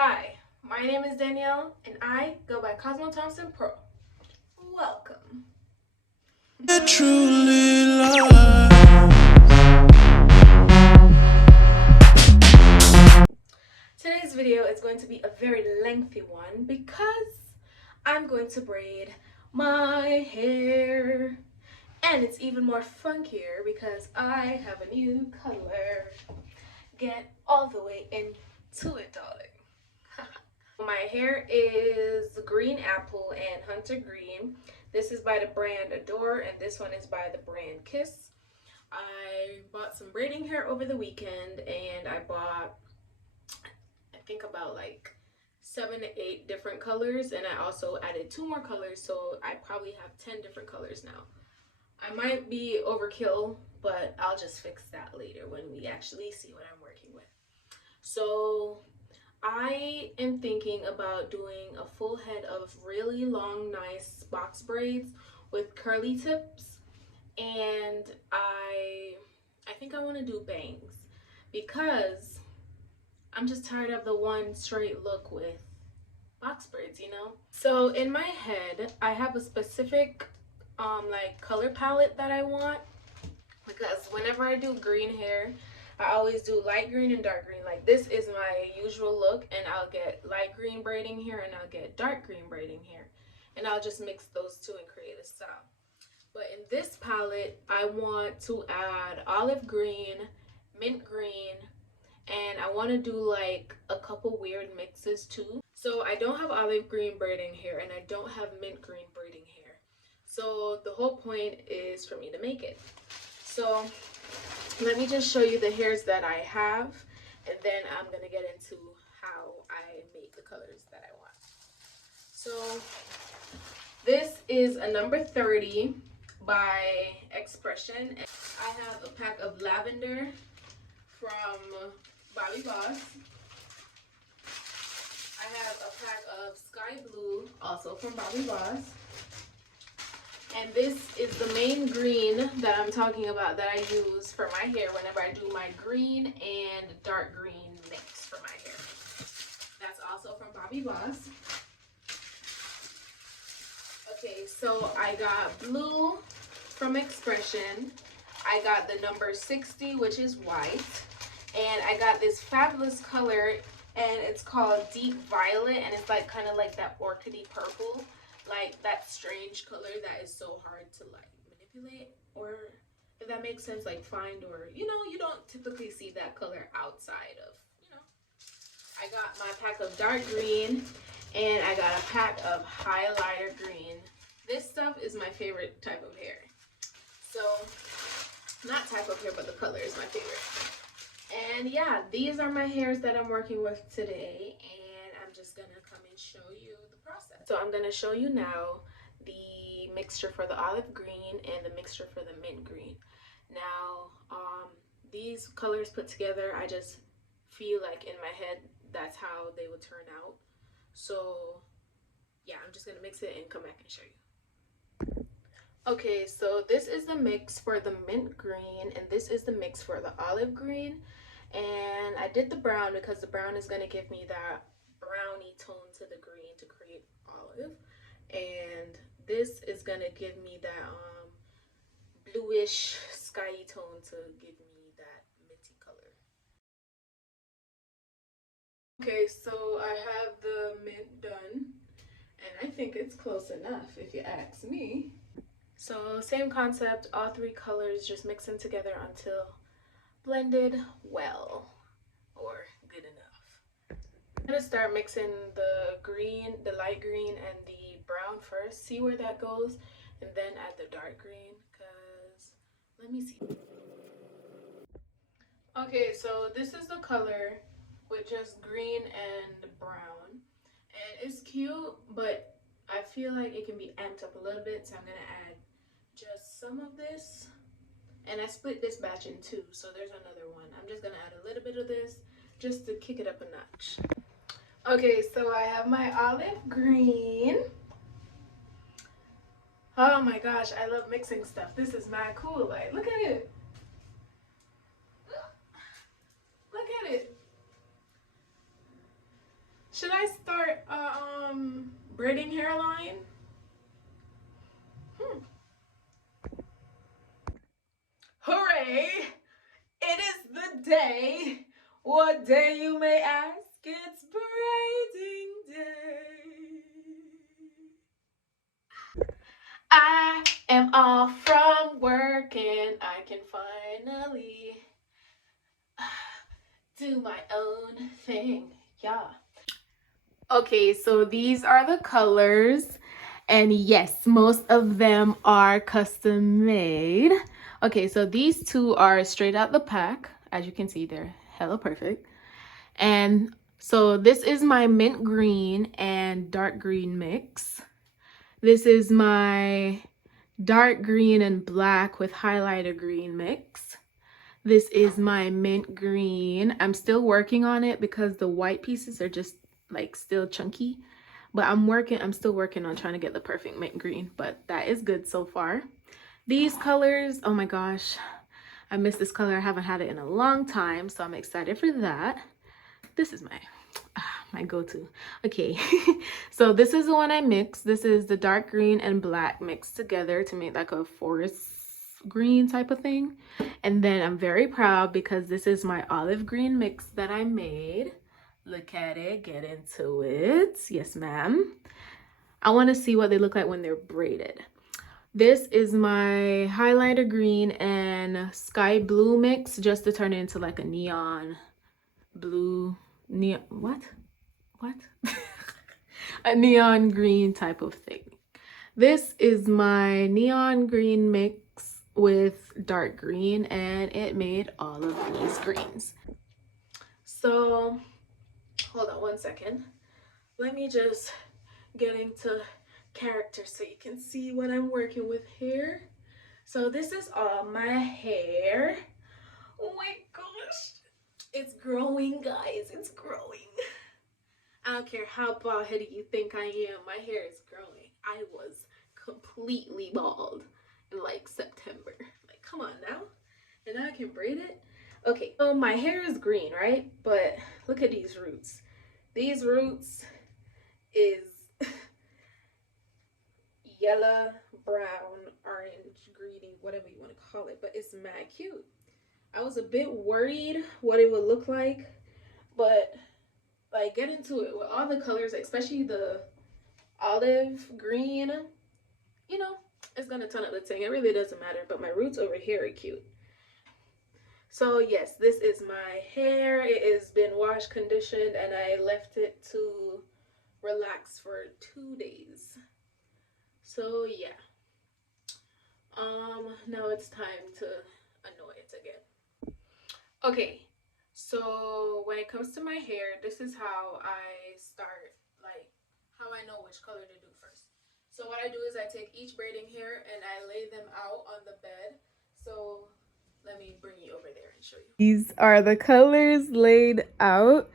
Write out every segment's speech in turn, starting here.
Hi, my name is Danielle and I go by Cosmo Thompson Pro. Welcome. Truly Today's video is going to be a very lengthy one because I'm going to braid my hair. And it's even more funkier because I have a new color. Get all the way into it, darling. My hair is green apple and hunter green. This is by the brand Adore and this one is by the brand Kiss. I bought some braiding hair over the weekend and I bought I think about like 7 to 8 different colors, and I also added 2 more colors, so I probably have 10 different colors now. I might be overkill, but I'll just fix that later when we actually see what I'm working with. So I am thinking about doing a full head of really long, nice box braids with curly tips, and I think I want to do bangs because I'm just tired of the one straight look with box braids, you know? So in my head, I have a specific like color palette that I want, because whenever I do green hair, I always do light green and dark green. Like this is my usual look, and I'll get light green braiding hair and I'll get dark green braiding hair, and I'll just mix those two and create a style. But in this palette, I want to add olive green, mint green, and I want to do like a couple weird mixes too. So I don't have olive green braiding hair and I don't have mint green braiding hair. So the whole point is for me to make it. So let me just show you the hairs that I have, and then I'm going to get into how I make the colors that I want. So this is a number 30 by Expression. I have a pack of lavender from Bobbi Boss. I have a pack of sky blue, also from Bobbi Boss. And this is the main green that I'm talking about that I use for my hair whenever I do my green and dark green mix for my hair. That's also from Bobbi Boss. Okay, so I got blue from Expression. I got the number 60, which is white. And I got this fabulous color, and it's called Deep Violet, and it's like kind of like that orchidy purple, like that strange color that is so hard to like manipulate, or if that makes sense, like find, or you don't typically see that color outside of, I got my pack of dark green, and I got a pack of highlighter green. This stuff is my favorite type of hair. So, not type of hair, but the color is my favorite. And yeah, these are my hairs that I'm working with today, and I'm just gonna come and show you the process. So I'm gonna show you now the mixture for the olive green and the mixture for the mint green. Now, these colors put together, I just feel like in my head that's how they would turn out. So yeah, I'm just gonna mix it and come back and show you. Okay, so this is the mix for the mint green, and this is the mix for the olive green. And I did the brown because the brown is going to give me that brownie tone to the green to create olive. And this is going to give me that bluish skyy tone to give me that minty color. Okay, so I have the mint done, and I think it's close enough if you ask me. So same concept, all 3 colors, just mix them together until blended well, or good enough. I'm gonna start mixing the green, the light green, and the brown first, see where that goes, and then add the dark green, because let me see. Okay, so this is the color with just green and brown, and it's cute, but I feel like it can be amped up a little bit, so I'm gonna add just some of this. And I split this batch in 2, so there's another one. I'm just gonna add a little bit of this just to kick it up a notch. Okay, so I have my olive green. Oh my gosh, I love mixing stuff. This is mad cool. Like, look at it. Look at it. Should I start braiding hairline? Hmm. Hooray! It is the day. What day you may ask? It's braiding day. I am off from work and I can finally do my own thing. Yeah. Okay, so these are the colors. And yes, most of them are custom made. Okay, so these two are straight out the pack. As you can see, they're hella perfect. And so this is my mint green and dark green mix. This is my dark green and black with highlighter green mix. This is my mint green. I'm still working on it because the white pieces are just like still chunky. But I'm still working on trying to get the perfect mint green. But that is good so far. These colors, oh my gosh. I miss this color. I haven't had it in a long time. So I'm excited for that. This is my go-to. Okay, so this is the one I mixed. This is the dark green and black mixed together to make like a forest green type of thing. And then I'm very proud because this is my olive green mix that I made. Look at it, get into it. Yes, ma'am. I want to see what they look like when they're braided. This is my highlighter green and sky blue mix just to turn it into like a neon blue, neon, what? A neon green type of thing. This is my neon green mix with dark green and it made all of these greens. So hold on one second. Let me just get into character so you can see what I'm working with here. So this is all my hair. Oh my gosh. It's growing, guys. It's growing. I don't care how bald headed you think I am. My hair is growing. I was completely bald in like September. Like, come on now. And now I can braid it. Okay, so my hair is green, right? But look at these roots. These roots is yellow, brown, orange, greeny, whatever you want to call it. But it's mad cute. I was a bit worried what it would look like, but like get into it with all the colors, especially the olive green, you know, it's gonna turn up the thing. It really doesn't matter, but my roots over here are cute. So yes, this is my hair. It has been washed, conditioned, and I left it to relax for 2 days. So yeah, now it's time to annoy it again. Okay, so when it comes to my hair, this is how I start, like how I know which color to do first. So what I do is I take each braiding hair and I lay them out on the bed. So let me bring you over there and show you. These are the colors laid out.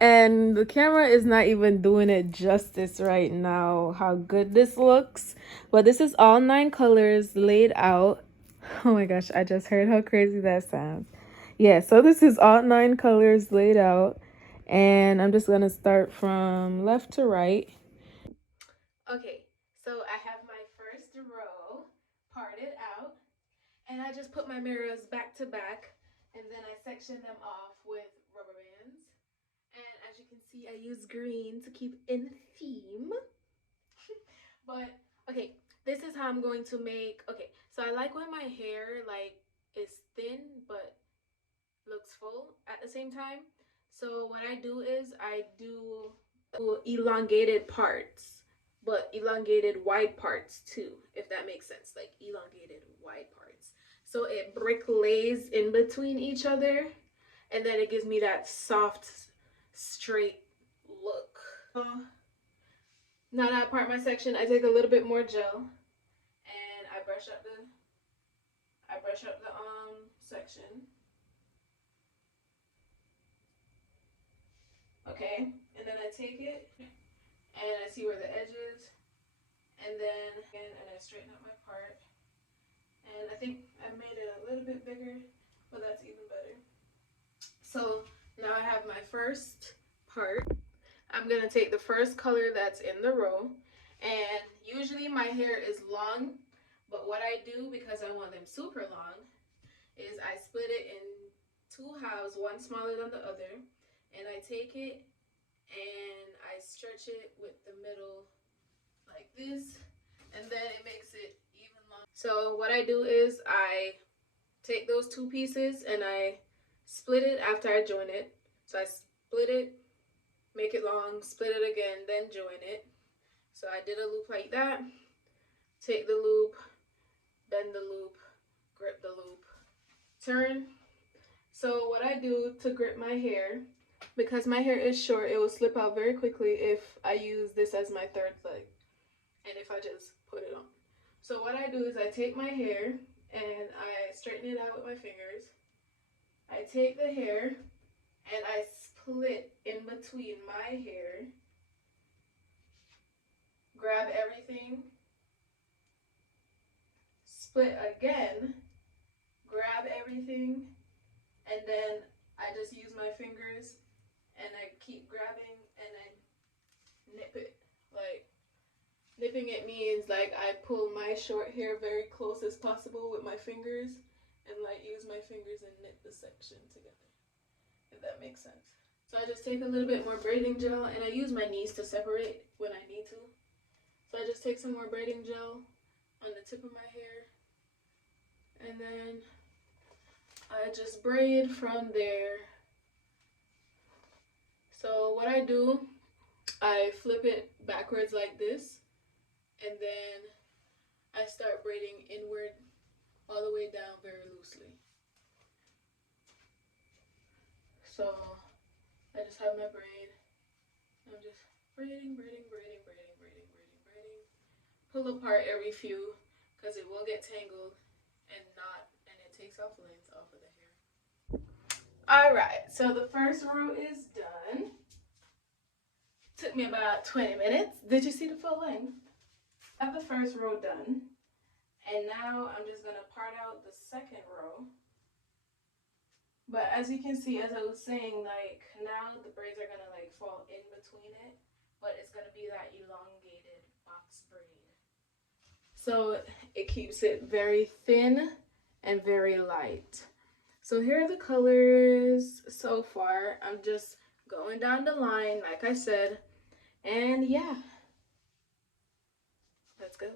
And the camera is not even doing it justice right now, how good this looks. But this is all 9 colors laid out. Oh my gosh, I just heard how crazy that sounds. Yeah, so this is all 9 colors laid out. And I'm just going to start from left to right. Okay, so I have my first row parted out. And I just put my mirrors back to back. And then I section them off with rubber bands. And as you can see, I use green to keep in theme. But okay, this is how I'm going to make. Okay, so I like when my hair like is thin but looks full at the same time. So what I do is I do elongated parts, but elongated wide parts too, if that makes sense. Like elongated wide parts. So it brick lays in between each other, and then it gives me that soft, straight look. Now that I part my section, I take a little bit more gel and I brush up the section. Okay, and then I take it and I see where the edge is, and then again, and I straighten up my part. And I think I made it a little bit bigger, but that's even better. So now I have my first part. I'm gonna take the first color that's in the row, and usually my hair is long, but what I do, because I want them super long, is I split it in two halves, one smaller than the other, and I take it and I stretch it with the middle like this, and then it makes it even longer. So what I do is I take those two pieces and I split it after I join it. So I split it, make it long, split it again, then join it. So I did a loop like that. Take the loop, bend the loop, grip the loop, turn. So what I do to grip my hair, because my hair is short, it will slip out very quickly if I use this as my third leg, and if I just put it on. So what I do is I take my hair and I straighten it out with my fingers. I take the hair and I split in between my hair, grab everything, split again, grab everything, and then I just use my fingers and I keep grabbing and I nip it. Like, nipping it means like I pull my short hair very close as possible with my fingers and like use my fingers and knit the section together, if that makes sense. So I just take a little bit more braiding gel and I use my knees to separate when I need to. So I just take some more braiding gel on the tip of my hair and then I just braid from there. So what I do, I flip it backwards like this and then I start braiding inward all the way down very loosely. So I just have my braid. I'm just braiding, braiding, braiding, braiding, braiding, braiding, braiding. Pull apart every few because it will get tangled and it takes off length off of the hair. All right, so the first row is done. Took me about 20 minutes. Did you see the full length? I have the first row done. And now I'm just gonna part out the second row. But as you can see, as I was saying, like now the braids are gonna like fall in between it, but it's gonna be that elongated box braid. So it keeps it very thin and very light. So here are the colors so far. I'm just going down the line, like I said, and yeah, let's go.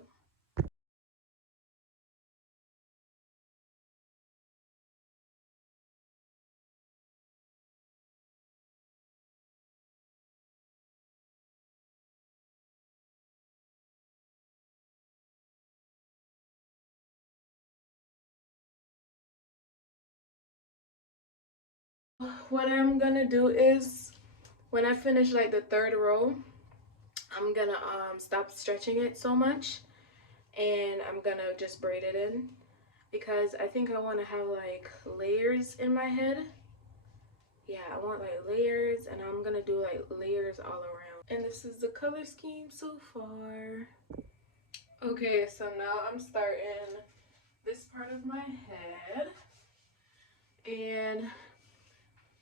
What I'm gonna do is when I finish like the third row, I'm gonna stop stretching it so much and I'm gonna just braid it in because I think I want to have like layers in my head. Yeah, I want like layers and I'm gonna do like layers all around. And this is the color scheme so far. Okay, so now I'm starting this part of my head, and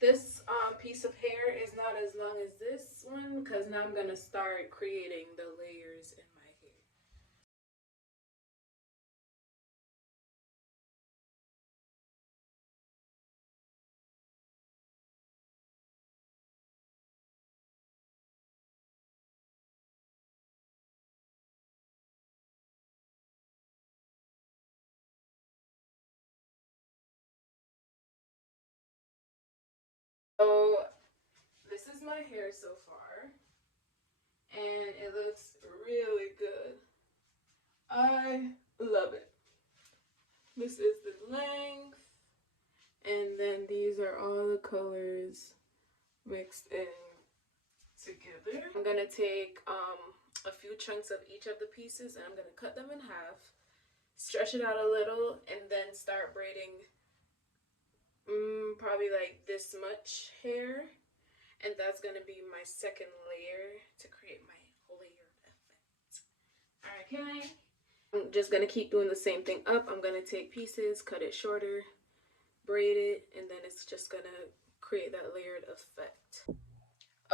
this piece of hair is not as long as this one because now I'm gonna start creating the layers in my hair. So this is my hair so far, and it looks really good. I love it. This is the length, and then these are all the colors mixed in together. I'm gonna take a few chunks of each of the pieces and I'm gonna cut them in half, stretch it out a little, and then start braiding probably like this much hair, and that's gonna be my second layer to create my layered effect. Okay, I'm just gonna keep doing the same thing up. I'm gonna take pieces, cut it shorter, braid it, and then it's just gonna create that layered effect.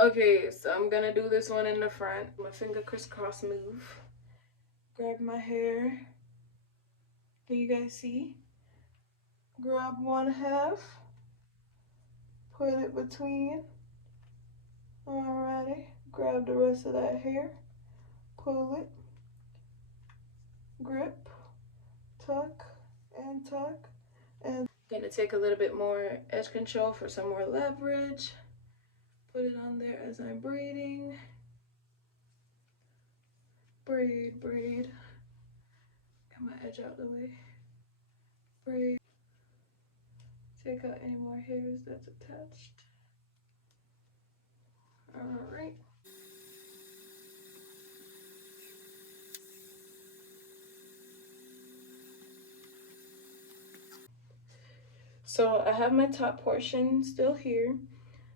Okay, so I'm gonna do this one in the front. My finger crisscross move. Grab my hair. Can you guys see? Grab one half, put it between. Alrighty. Grab the rest of that hair, pull it, grip, tuck, and tuck. And gonna take a little bit more edge control for some more leverage. Put it on there as I'm braiding. Braid, braid. Get my edge out the way. Braid. Take out any more hairs that's attached. Alright. So I have my top portion still here.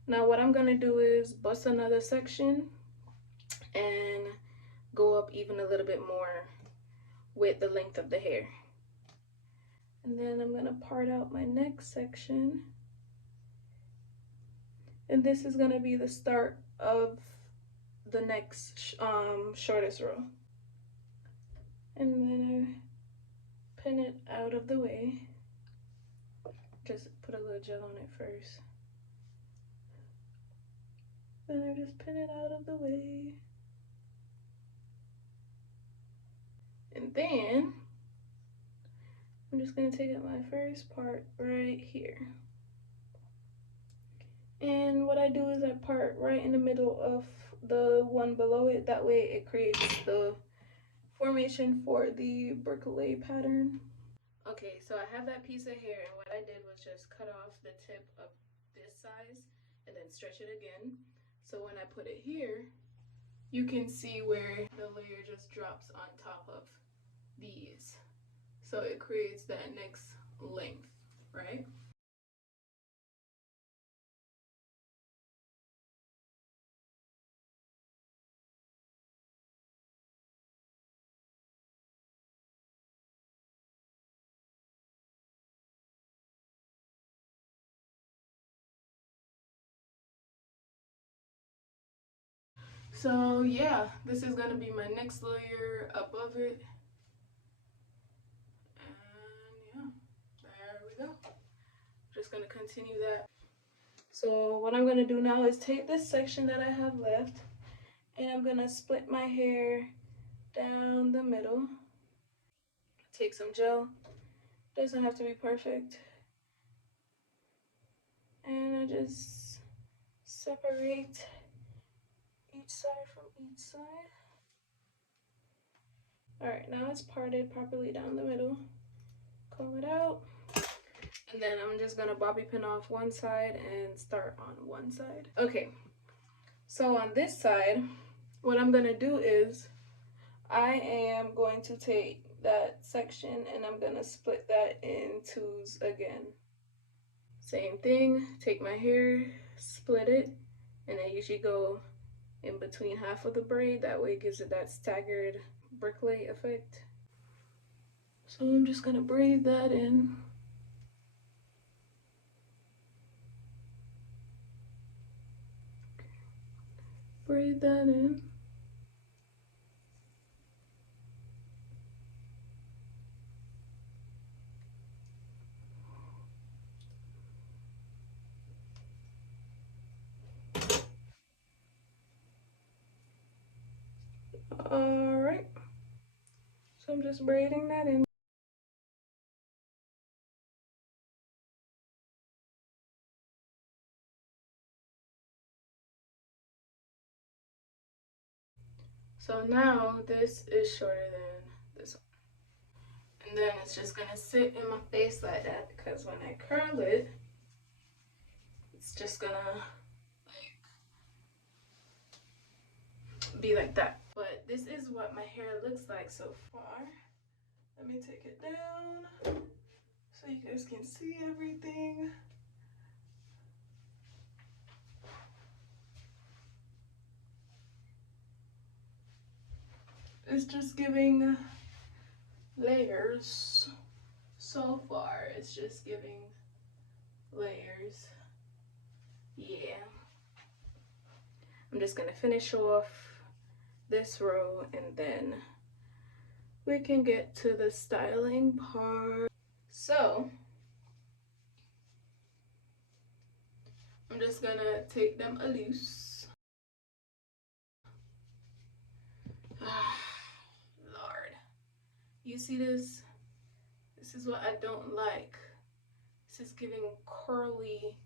Now what I'm gonna do is bust another section and go up even a little bit more with the length of the hair. And then I'm gonna part out my next section. And this is gonna be the start of the next shortest row. And then I pin it out of the way. Just put a little gel on it first. Then I just pin it out of the way. And then I'm just gonna take out my first part right here. And what I do is I part right in the middle of the one below it. That way it creates the formation for the bricolage pattern. Okay, so I have that piece of hair, and what I did was just cut off the tip of this size and then stretch it again. So when I put it here, you can see where the layer just drops on top of these. So it creates that next length, right? So yeah, this is gonna be my next layer above it. And yeah, there we go. Just gonna continue that. So what I'm gonna do now is take this section that I have left and I'm gonna split my hair down the middle. Take some gel, doesn't have to be perfect. And I just separate each side from each side. Alright, now it's parted properly down the middle. Comb it out. And then I'm just gonna bobby pin off one side and start on one side. Okay, so on this side, what I'm gonna do is I am going to take that section and I'm gonna split that in twos again. Same thing, take my hair, split it, and I usually go in between half of the braid. That way it gives it that staggered bricolage effect. So I'm just gonna braid that in. Braid that in. Alright. So I'm just braiding that in. So now this is shorter than this one. And then it's just gonna sit in my face like that because when I curl it, it's just gonna like be like that. But this is what my hair looks like so far. Let me take it down so you guys can see everything. It's just giving layers. So far, it's just giving layers. Yeah. I'm just gonna finish off this row and then we can get to the styling part. So I'm just gonna take them a loose. Lord, you see this? This is what I don't like. This is giving curly,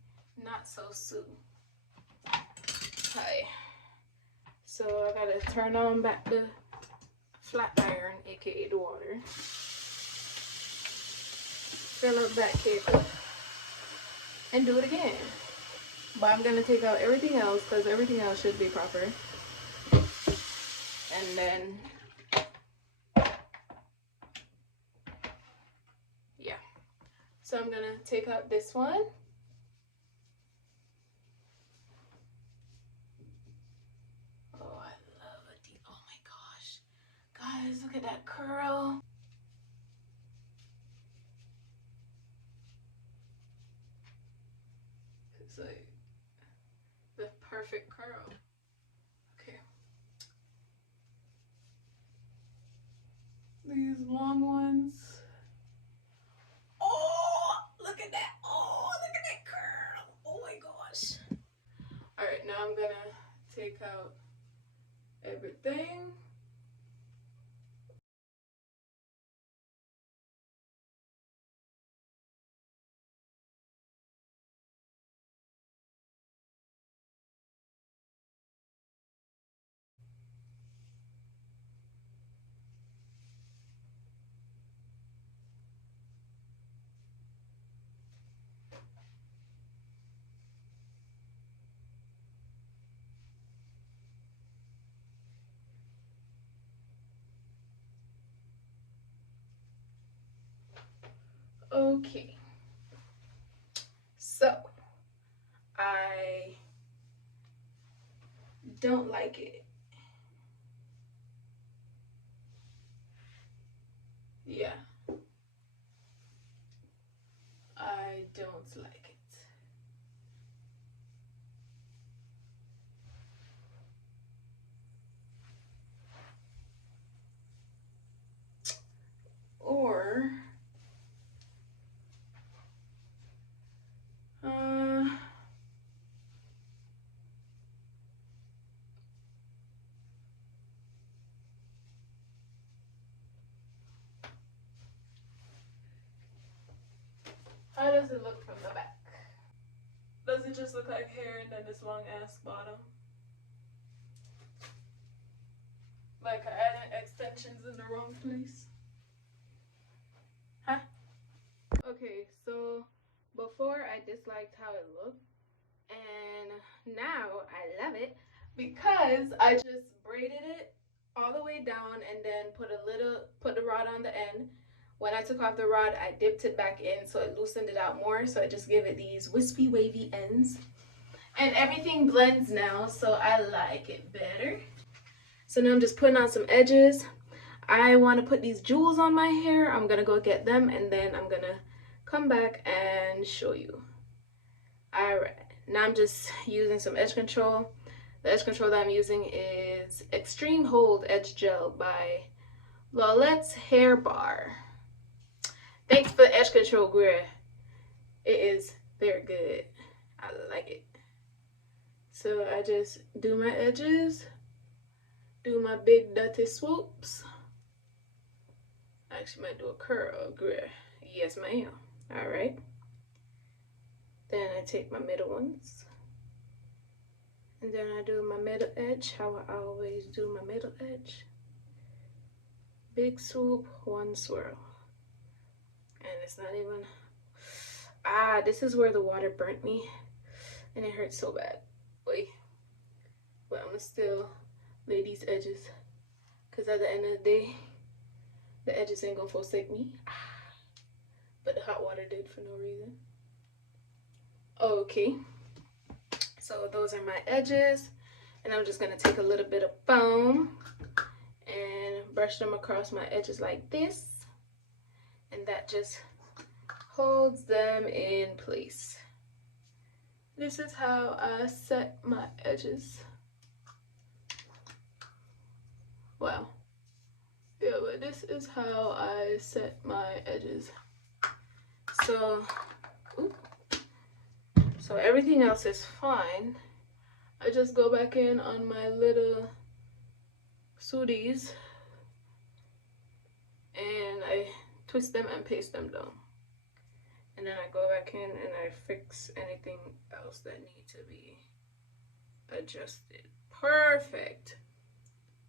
not so Sue. Okay, so I gotta turn on back the flat iron, aka the water. Fill up that cake up and do it again. But I'm gonna take out everything else because everything else should be proper. And then, yeah. So I'm gonna take out this one. Oh, I love it. Oh my gosh. Guys, look at that curl. It's like the perfect curl. Okay. These long ones. Oh, look at that. Oh, look at that curl. Oh my gosh. All right, now I'm gonna take out everything. Okay. So I don't like it. Yeah. I don't like it. Or how does it look from the back? Does it just look like hair and then this long ass bottom? Like I added extensions in the wrong place? Huh? Okay, so before I disliked how it looked, and now I love it because I just braided it all the way down and then put the rod on the end. When I took off the rod, I dipped it back in so it loosened it out more, so I just gave it these wispy wavy ends and everything blends now, so I like it better. So now I'm just putting on some edges. I want to put these jewels on my hair. I'm gonna go get them and then I'm gonna come back and show you. All right, now I'm just using some edge control. The edge control that I'm using is Extreme Hold Edge Gel by Laulette's Hair Bar. Thanks for the edge control, Greer. It is very good. I like it. So I just do my edges, do my big dirty swoops. I actually might do a curl, Greer. Yes, ma'am. All right. Then I take my middle ones. And then I do my middle edge, how I always do my middle edge. Big swoop, one swirl. And it's not even, this is where the water burnt me. And it hurts so bad. Wait. But I'm gonna still lay these edges. Because at the end of the day, the edges ain't gonna forsake me. But the hot water did for no reason. Okay. So those are my edges. And I'm just gonna take a little bit of foam and brush them across my edges like this. And that just holds them in place. This is how I set my edges. Wow. Yeah, but this is how I set my edges. So, oop. So everything else is fine. I just go back in on my little sooties and I twist them and paste them down. And then I go back in and I fix anything else that need to be adjusted. Perfect.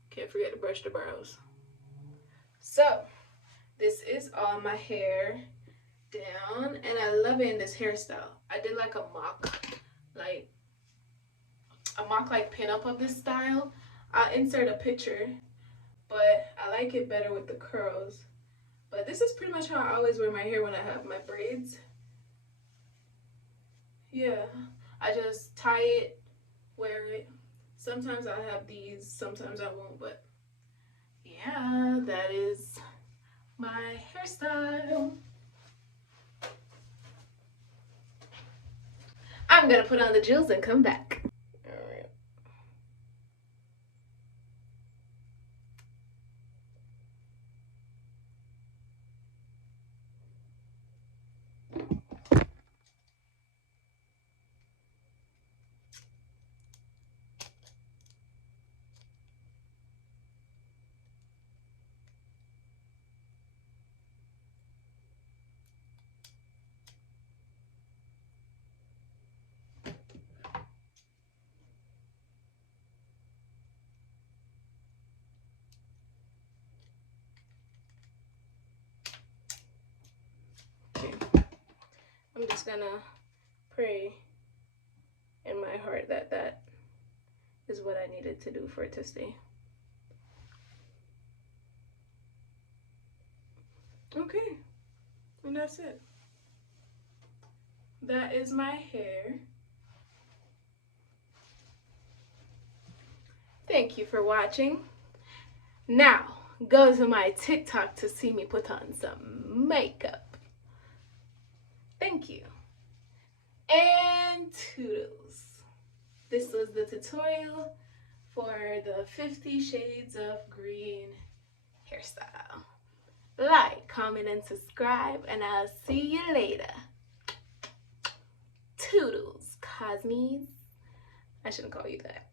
Can't forget to brush the brows. So this is all my hair down, and I love it in this hairstyle. I did like like a mock like pin up of this style. I'll insert a picture, but I like it better with the curls. But this is pretty much how I always wear my hair when I have my braids. Yeah, I just tie it, wear it. Sometimes I'll have these, sometimes I won't, but yeah, that is my hairstyle. I'm gonna put on the jewels and come back. All right. Okay. I'm just gonna pray in my heart that that is what I needed to do for it to stay. Okay, and that's it. That is my hair. Thank you for watching. Now, go to my TikTok to see me put on some makeup. Thank you. And toodles. This was the tutorial for the 50 Shades of Green hairstyle. Like, comment, and subscribe, and I'll see you later. Toodles, Cosmies. I shouldn't call you that.